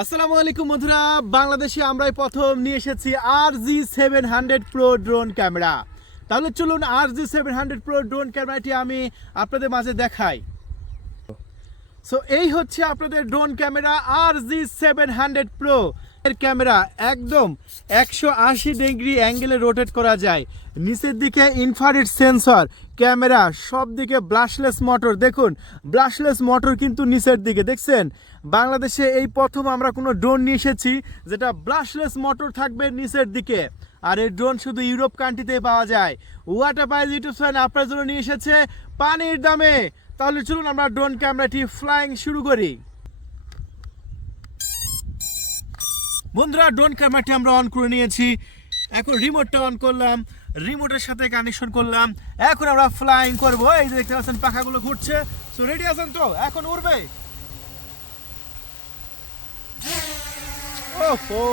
আসসালামু আলাইকুম বন্ধুরা, বাংলাদেশে আমরাই প্রথম নিয়ে এসেছি RG700 প্রো ড্রোন ক্যামেরা। তাহলে চলুন RG700 প্রো ড্রোন ক্যামেরাটি আমি আপনাদের মাঝে দেখাই। সো এই হচ্ছে আপনাদের ড্রোন ক্যামেরা RG700 প্রো এর ক্যামেরা। একদম 180 ডিগ্রি অ্যাঙ্গেলে রোটেট করা যায়। নিচের দিকে ইনফ্রারেড সেন্সর, ক্যামেরা সব দিকে ব্লাশলেস মোটর। দেখুন ব্লাশলেস মোটর কিন্তু নিচের দিকে দেখছেন। বাংলাদেশে এই প্রথম আমরা কোনো ড্রোন নিয়ে এসেছি যেটা ব্লাশলেস মোটর থাকবে নিচের দিকে। আর এই ড্রোন শুধু ইউরোপ কান্ট্রিতে পাওয়া যায়। ওয়াটার পাইজ ইউটিউব চ্যানেল আপনার জন্য নিয়ে এসেছে পানির দামে। তাহলে চলুন আমরা ড্রোন ক্যামেরাটি ফ্লাইং শুরু করি। বন্ধুরা, ড্রোন ক্যামেরাটি আমরা অন করে নিয়েছি। এখন রিমোটটা অন করলাম, রিমোটের সাথে কানেকশন করলাম। এখন আমরা ফ্লাইং করব। এই যে দেখতে পাচ্ছেন পাখাগুলো ঘুরছে। সো রেডি আছেন তো? এখন উড়বে। ওহো,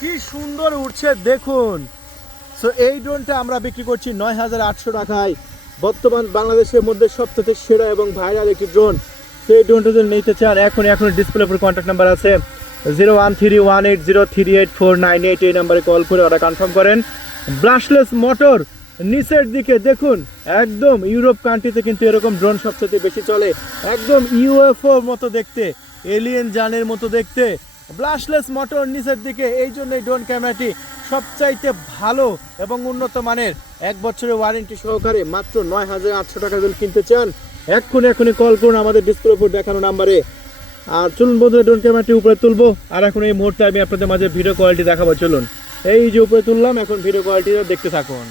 কি সুন্দর উড়ছে দেখুন। সো এই ড্রোনটা আমরা বিক্রি করছি ৯,৮০০ টাকায়। বর্তমান বাংলাদেশের মধ্যে সবথেকে সেরা এবং ভাইরাল একটি ড্রোন। সেই ড্রোনটা যদি নিতে চান এখন ডিসপ্লে উপর কন্ট্যাক্ট নাম্বার আছে 013180384988। এই নাম্বারে কল করে অর্ডার কনফার্ম করেন। ব্রাশলেস মোটর নিচের দিকে দেখুন, একদম ইউরোপ কান্ট্রিতে কিন্তু এরকম ড্রোন সবচেয়ে বেশি চলে। একদম ইউএফও মতো দেখতে, এলিয়েন যানের মতো দেখতে। ব্রাশলেস মোটর নিচের দিকে, এই জন্য এই ড্রোন ক্যামেরাটি সবচাইতে ভালো এবং উন্নত মানের। 1 বছরের ওয়ারেন্টি সহকারে মাত্র ৯,৮০০ টাকা যদি কিনতে চান এক্ষুনি কল করুন আমাদের ডিসপ্লে উপর দেখানো নাম্বারে। আর চলুন বন্ধুরা, ড্রোন ক্যামেরাটি উপরে তুলবো। আর এখন এই মুহূর্তে আমি আপনাদের মাঝে ভিডিও কোয়ালিটি দেখাবো। চলুন, এই যে উপরে তুললাম, এখন ভিডিও কোয়ালিটিটা দেখতে থাকুন।